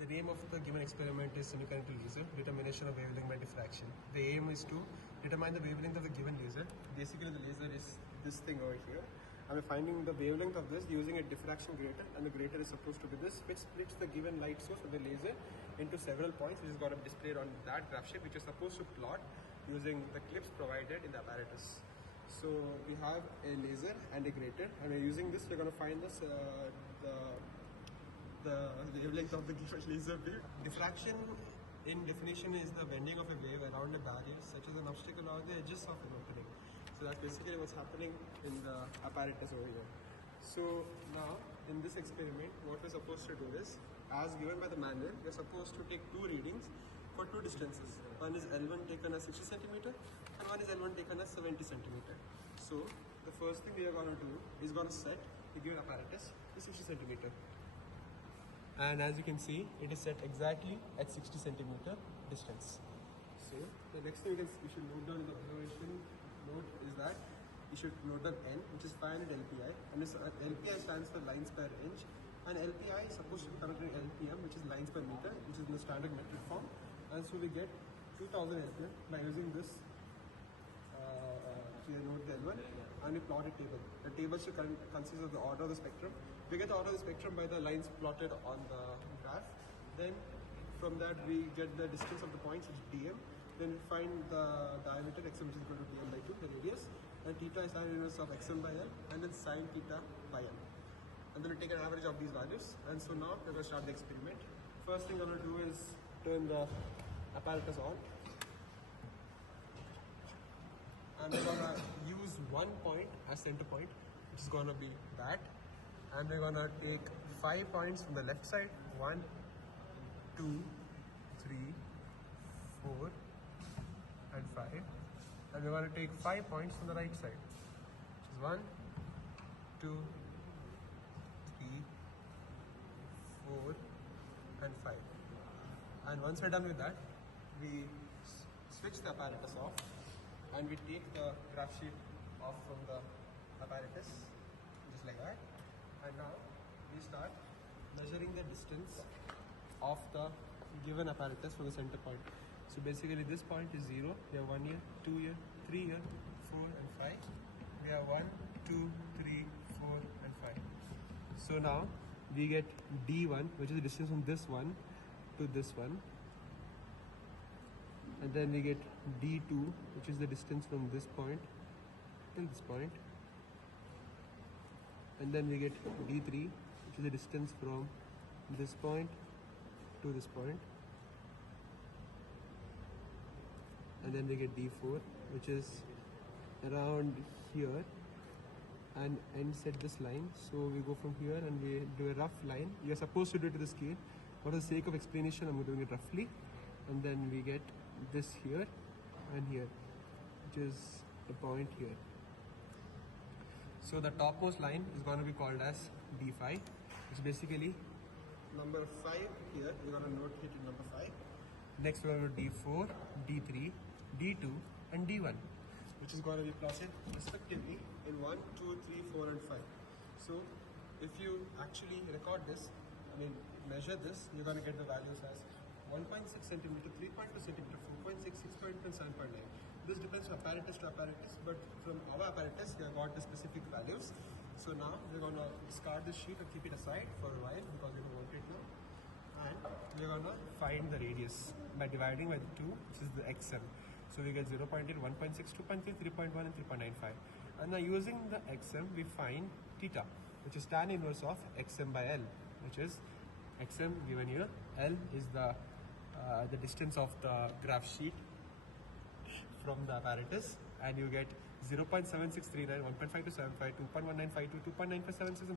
The name of the given experiment is semiconductor laser, determination of wavelength by diffraction. The aim is to determine the wavelength of the given laser. Basically, the laser is this thing over here. And we're finding the wavelength of this using a diffraction grater, and the grater is supposed to be this, which splits the given light source of the laser into several points, which is going to be displayed on that graph sheet, which is supposed to plot using the clips provided in the apparatus. So we have a laser and a grater, and we're using this. We're going to find this the wavelength of the given laser beam. Diffraction, in definition, is the bending of a wave around a barrier, such as an obstacle or the edges of an opening. So that's basically what's happening in the apparatus over here. So now, in this experiment, what we're supposed to do is, as given by the manual, we're supposed to take two readings for two distances. One is L1 taken as 60 centimeter, and one is L1 taken as 70 centimeter. So the first thing we are going to do is going to set the given apparatus to 60 centimeter. And as you can see, it is set exactly at 60 centimeter distance. So the next thing you should note down in the observation note is that you should note down N, which is 500 LPI, and this LPI stands for lines per inch, and LPI is supposed to be converted to LPM, which is lines per meter, which is in the standard metric form. And so we get 2000 LPM by using this. So you note the L1 and we plot a table. The table should consist of the order of the spectrum. We get the order of the spectrum by the lines plotted on the graph. Then from that we get the distance of the points, which is dm. Then we find the diameter xm, which is equal to dm by 2, the radius, and theta is tan inverse of xm by l, and then sine theta by l. And then we take an average of these values. And so now we're going to start the experiment. First thing I'm going to do is turn the apparatus on. And we're gonna use one point as center point, which is gonna be that. And we're gonna take 5 points from the left side. 1, 2, 3, 4, and 5. And we're gonna take 5 points from the right side, which is 1, 2, 3, 4, and 5. And once we're done with that, we switch the apparatus off. And we take the graph sheet off from the apparatus, just like that. And now we start measuring the distance of the given apparatus from the center point. So basically this point is 0. We have 1 here, 2 here, 3 here, 4 and 5. We have 1, 2, 3, 4 and 5. So now we get D1, which is the distance from this one to this one. And then we get D2, which is the distance from this point till this point. And then we get D3, which is the distance from this point to this point. And then we get D4, which is around here and ends at this line. So we go from here and we do a rough line. You're supposed to do it to the scale. For the sake of explanation, I'm doing it roughly. And then we get this here and here, which is the point here. So the topmost line is going to be called as D5. It's basically number 5 here. We're going to note it in number 5. Next we're going to do D4, D3, D2 and D1, which is going to be plotted respectively in 1, 2, 3, 4 and 5. So if you actually record this, measure this, you're going to get the values as 1.6 centimeter, 3.2 centimeter, 4.6, 6.2 and 7.9. This depends from apparatus to apparatus, but from our apparatus we have got the specific values. So now we're going to discard this sheet and keep it aside for a while because we don't want it now. And we're going to find the radius by dividing by the 2, which is the xm. So we get 0.8, 1.6, 2.3, 3.1 and 3.95. And now using the xm, we find theta, which is tan inverse of xm by l, which is xm given here. L is the distance of the graph sheet from the apparatus, and you get 0.7639, 1.5275, 2.1952, 2.9576